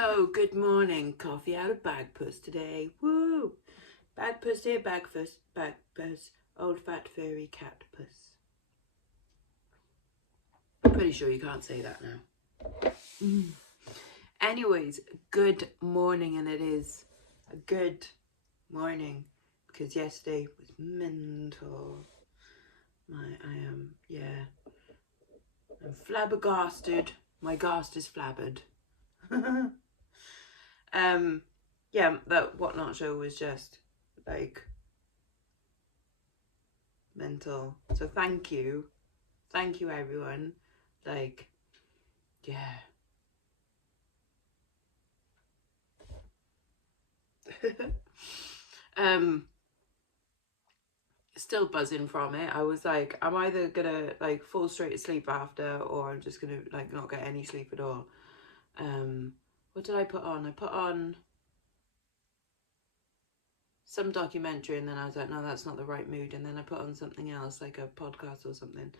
Hello, good morning. Coffee out of bag puss today. Woo! Bag puss here, bag puss, old fat furry cat puss. Pretty sure you can't say that now. Anyways, good morning, and it is a good morning because yesterday was mental. I'm flabbergasted. My ghast is flabbered. That Whatnot show was just like mental. So thank you everyone. Like, yeah. Still buzzing from it. I was like, I'm either gonna like fall straight asleep after, or I'm just gonna like not get any sleep at all. What did I put on? I put on some documentary, and then I was like, no, that's not the right mood. And then I put on something else, like a podcast or something.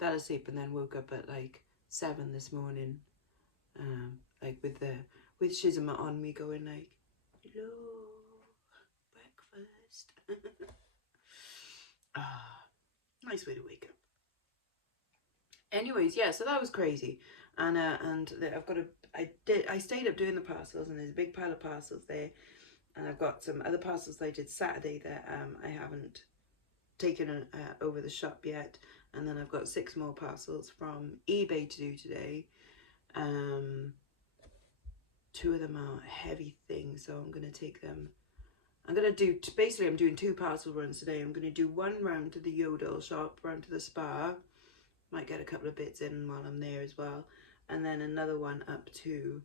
Fell asleep and then woke up at like 7 this morning. Like with Shizuma on me going like, hello, breakfast. Nice way to wake up. Anyways, yeah, so that was crazy. And I stayed up doing the parcels, and there's a big pile of parcels there. And I've got some other parcels I did Saturday that I haven't taken over the shop yet. And then I've got 6 more parcels from eBay to do today. 2 of them are heavy things, so I'm going to take them. I'm doing 2 parcel runs today. I'm going to do one round to the Yodel shop, round to the spa. Might get a couple of bits in while I'm there as well. And then another one up to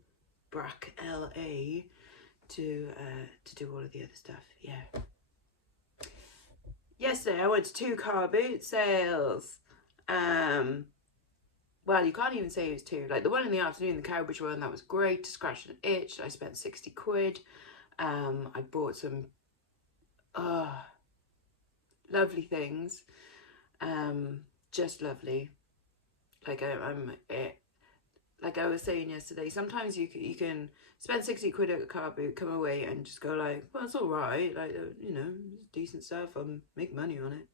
Brack, LA to do all of the other stuff. Yeah. Yesterday I went to 2 car boot sales. Well, you can't even say it was 2. Like the one in the afternoon, the Cowbridge one, that was great to scratch an itch. I spent 60 quid. I bought some lovely things. Just lovely. Like like I was saying yesterday, sometimes you can spend 60 quid at a car boot, come away and just go like, well, it's all right. Like, you know, decent stuff. Make money on it.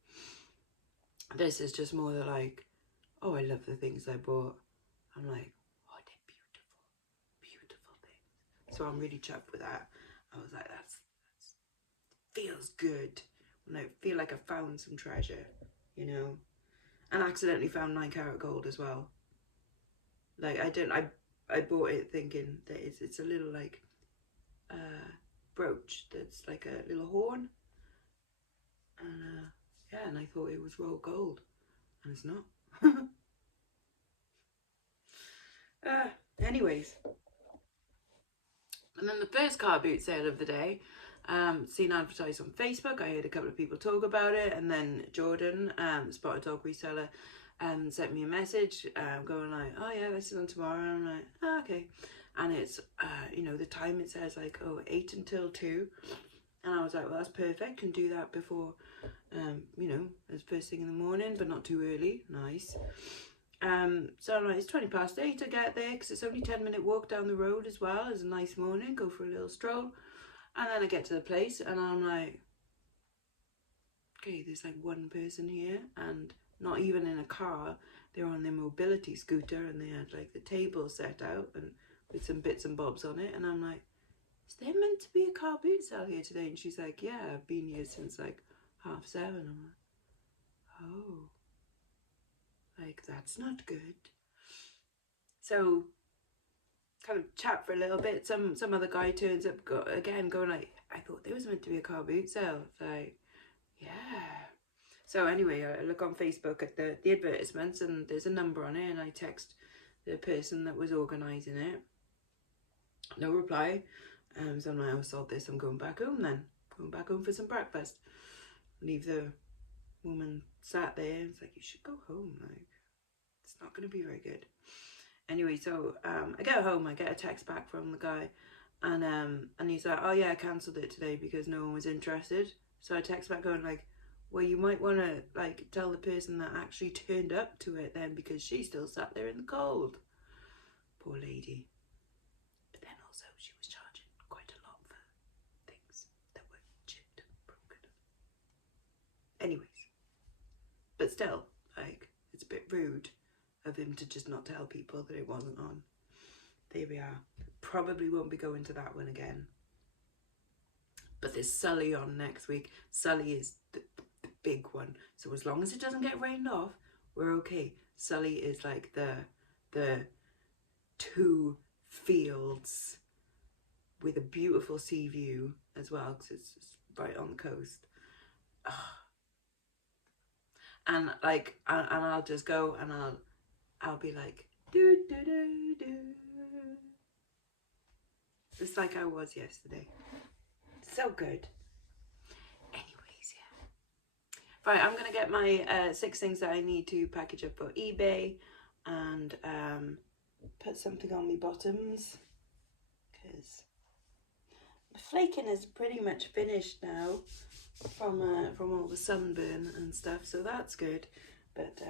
This is just more like, oh, I love the things I bought. I'm like, oh, they're beautiful, beautiful things. So I'm really chuffed with that. I was like, that's feels good when I feel like I found some treasure, you know. And accidentally found 9 karat gold as well. Like I bought it thinking that it's a little like brooch that's like a little horn, and yeah, and I thought it was raw gold, and it's not. Anyways, and then the first car boot sale of the day, seen advertised on Facebook. I heard a couple of people talk about it, and then Jordan, Spotted Dog reseller, sent me a message going like, oh yeah, this is on tomorrow. And I'm like, oh, okay. And it's you know, the time it says like 8 until 2, and I was like, well, that's perfect, can do that before you know, it's first thing in the morning, but not too early. Nice. So I'm like, it's 20 past 8 to get there, because it's only 10-minute walk down the road as well. It's a nice morning, go for a little stroll. And then I get to the place and I'm like, okay, there's like one person here, and not even in a car. They're on their mobility scooter, and they had like the table set out and with some bits and bobs on it. And I'm like, is there meant to be a car boot sale here today? And she's like, yeah, I've been here since like 7:30. I'm like, oh, like that's not good. So kind of chat for a little bit. Some other guy turns up going like, I thought there was meant to be a car boot sale. Like, yeah. So anyway, I look on Facebook at the advertisements, and there's a number on it, and I text the person that was organising it. No reply. So I'm like, I'll sort this. I'm going back home then. Going back home for some breakfast. Leave the woman sat there. It's like, you should go home. Like, it's not going to be very good. Anyway, so I get home. I get a text back from the guy, and he's like, oh yeah, I cancelled it today because no one was interested. So I text back going like, well, you might want to like tell the person that actually turned up to it then, because she still sat there in the cold. Poor lady. But then also she but still, like, it's a bit rude of him to just not tell people that it wasn't on. There we are. Probably won't be going to that one again. But there's Sully on next week. Sully is the big one. So as long as it doesn't get rained off, we're okay. Sully is like the 2 fields with a beautiful sea view as well, because it's right on the coast. Oh. And like, and I'll just go and I'll be like, do do do do. It's like I was yesterday. So good. Anyways, yeah. Right, I'm gonna get my 6 things that I need to package up for eBay and put something on my bottoms, because the flaking is pretty much finished now from all the sunburn and stuff, so that's good. But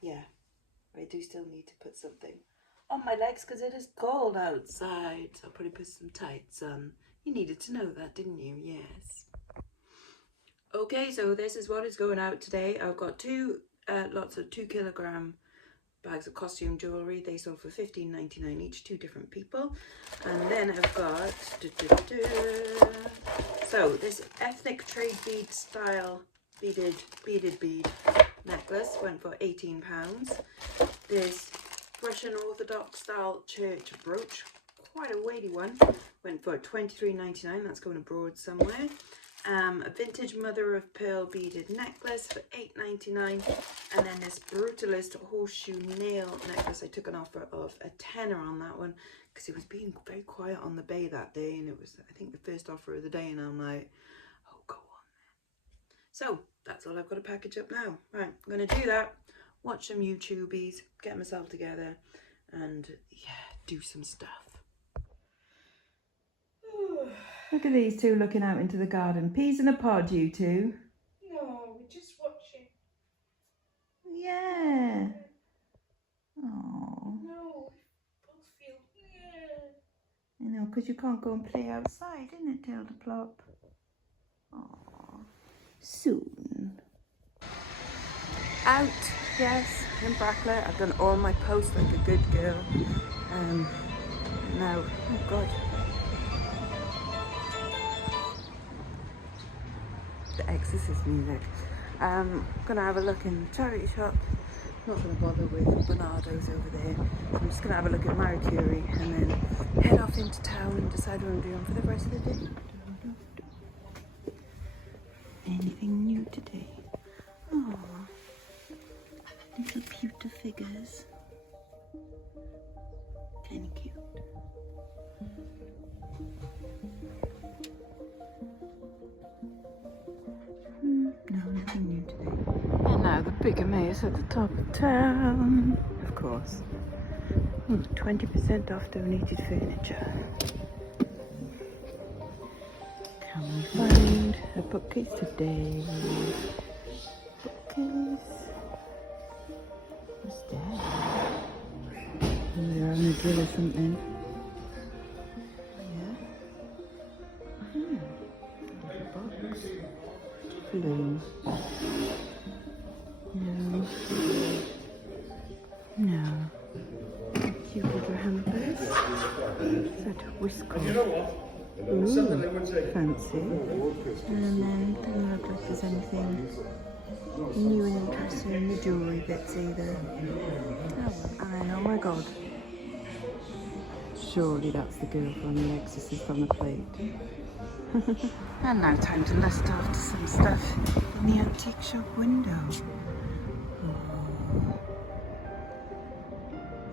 yeah, I do still need to put something on my legs because it is cold outside. So I'll probably put some tights on. You needed to know that, didn't you? Yes. Okay, so this is what is going out today. I've got lots of 2 kilogram bags of costume jewellery. They sold for $15.99 each, 2 different people. And then I've got so this ethnic trade bead style beaded bead necklace went for £18. This Russian Orthodox style church brooch, quite a weighty one, went for $23.99. That's going abroad somewhere. A vintage mother of pearl beaded necklace for $8.99, and then this brutalist horseshoe nail necklace. I took an offer of a tenner on that one because it was being very quiet on the bay that day, and it was, I think, the first offer of the day, and I'm like, oh, go on then. So that's all I've got to package up now. Right, I'm going to do that, watch some YouTubies, get myself together, and yeah, do some stuff. Look at these 2 looking out into the garden. Peas in a pod, you 2. No, we're just watching. Yeah. Oh. No, both feel. Yeah. You know, because you can't go and play outside, isn't it, Tilda Plop? Oh. Soon. Out, yes, in Brackler. I've done all my posts like a good girl. Now, oh God. The Exorcist music. Gonna have a look in the charity shop. Not gonna bother with Bernardo's over there. I'm just gonna have a look at Marie Curie and then head off into town and decide what I'm doing for the rest of the day. Anything new today? Oh, little pewter figures. Kinda cute. No, nothing new today. And now the big Emmaus at the top of town. Of course. 20% off donated furniture. Can we find a bookcase today? Bookcase. What's that? They're on a drill or something. Blue. No. No. Cute little hampers. Is that a whisker? Ooh, fancy. And then doesn't look like there's anything new and interesting in the jewellery bits either. Oh my God. Surely that's the girl from The Exorcist on the plate. And now time to lust off to some stuff in the antique shop window. Oh.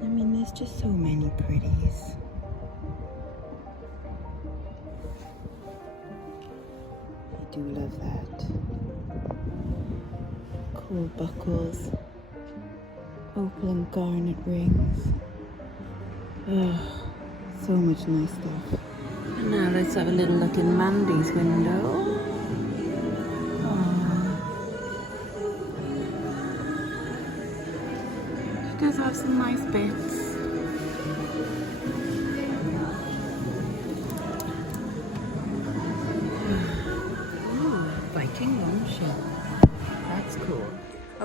I mean, there's just so many pretties. I do love that. Cool buckles. Opal and garnet rings. Oh, so much nice stuff. And now let's have a little look in Mandy's window. She does have some nice bits. Ooh, Viking long ship. That's cool.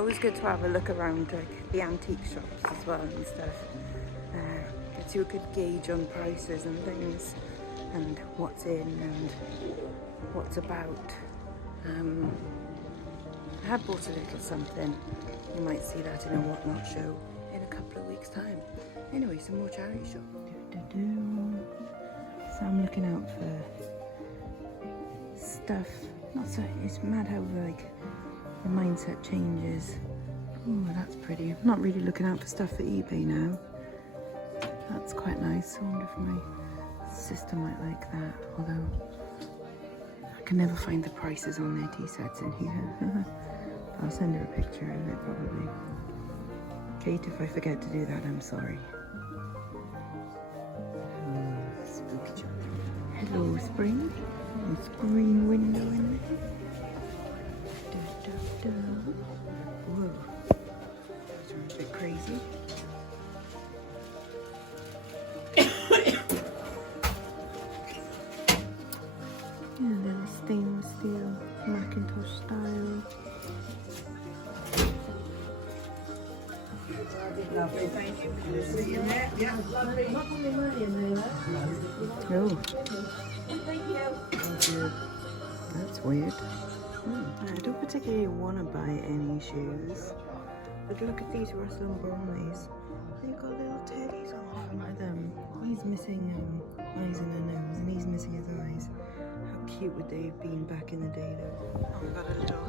Always good to have a look around like the antique shops as well and stuff. Gets you a good gauge on prices and things, and what's in and what's about. I have bought a little something. You might see that in a Whatnot show in a couple of weeks' time. Anyway, some more charity shop. So I'm looking out for stuff. Not so. It's mad how like the mindset changes. Oh, that's pretty. I'm not really looking out for stuff for eBay now. That's quite nice. I wonder if my sister might like that. Although I can never find the prices on their tea sets in here. I'll send her a picture of it probably. Kate, if I forget to do that, I'm sorry. Oh, spooky children. Hello, spring. This green window in there. Da, da, da. Whoa. Those are a bit crazy. Yeah, little stainless steel, Macintosh style. Lovely, thank you. Yeah, lovely. Oh, Thank you. that's weird. I don't particularly want to buy any shoes, but look at these Russell and Bromleys. They've got little teddies on the front of them. He's missing eyes and a nose, and he's missing his eyes. How cute would they have been back in the day, though? Oh, we've got a little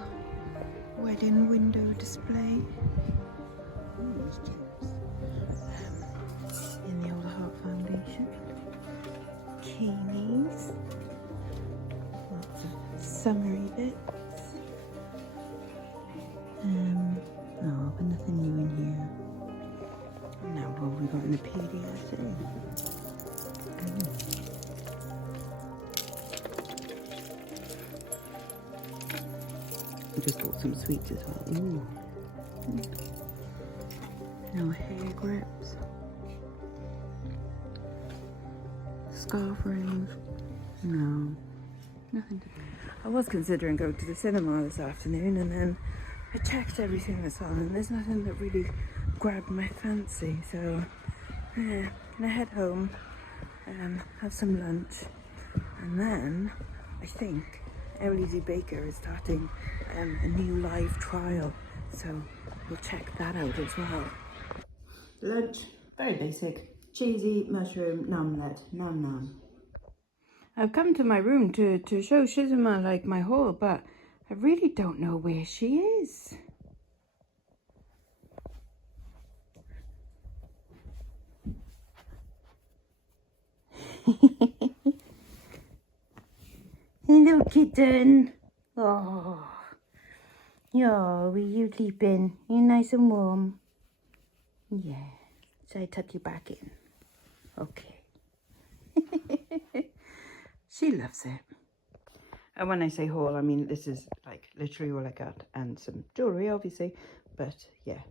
wedding window display. In the Old Heart Foundation. Bikinis. Lots of summery bits. No, but nothing new in here. Now what have we got in the PDF? I just bought some sweets as well. Ooh. No hair grips. Scarf rings. No. Nothing to do. I was considering going to the cinema this afternoon, and then I checked everything that's on, and there's nothing that really grabbed my fancy. So, yeah, gonna head home, have some lunch, and then I think LED Baker is starting a new live trial, so we'll check that out as well. Lunch, very basic. Cheesy mushroom numlet, num num. I've come to my room to show Shizuma like my haul, but I really don't know where she is. Hello, kitten. Oh, yeah, were you sleeping? You nice and warm? Yeah. Should I tuck you back in? Okay. She loves it. And when I say haul, I mean this is like literally all I got, and some jewellery obviously, but yeah,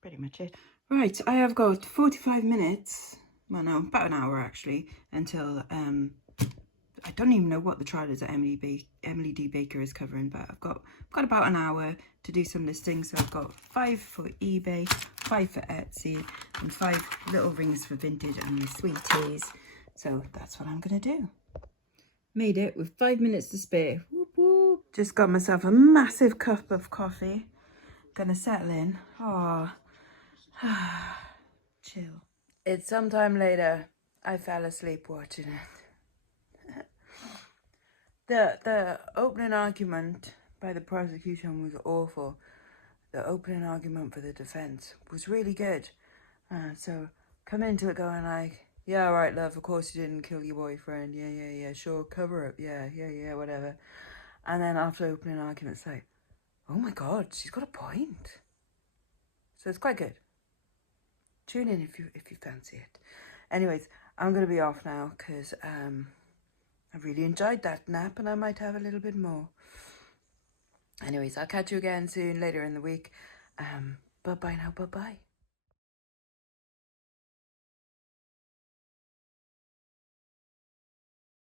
pretty much it. Right, I have got 45 minutes, well no, about an hour actually, until I don't even know what the trial is that Emily D. Baker is covering, but I've got about an hour to do some listings. So I've got 5 for eBay, 5 for Etsy, and 5 little rings for vintage and the sweeties. So that's what I'm gonna do. Made it with 5 minutes to spare. Whoop, whoop. Just got myself a massive cup of coffee. Gonna settle in. Oh, chill. It's sometime later. I fell asleep watching it. The opening argument by the prosecution was awful. The opening argument for the defense was really good. So come into it going like, yeah, right, love, of course you didn't kill your boyfriend. Yeah, sure, cover up. Yeah, whatever. And then after opening argument, it's like, oh my God, she's got a point. So it's quite good. Tune in if you fancy it. Anyways, I'm going to be off now because I really enjoyed that nap, and I might have a little bit more. Anyways, I'll catch you again soon, later in the week. Bye-bye now, bye-bye.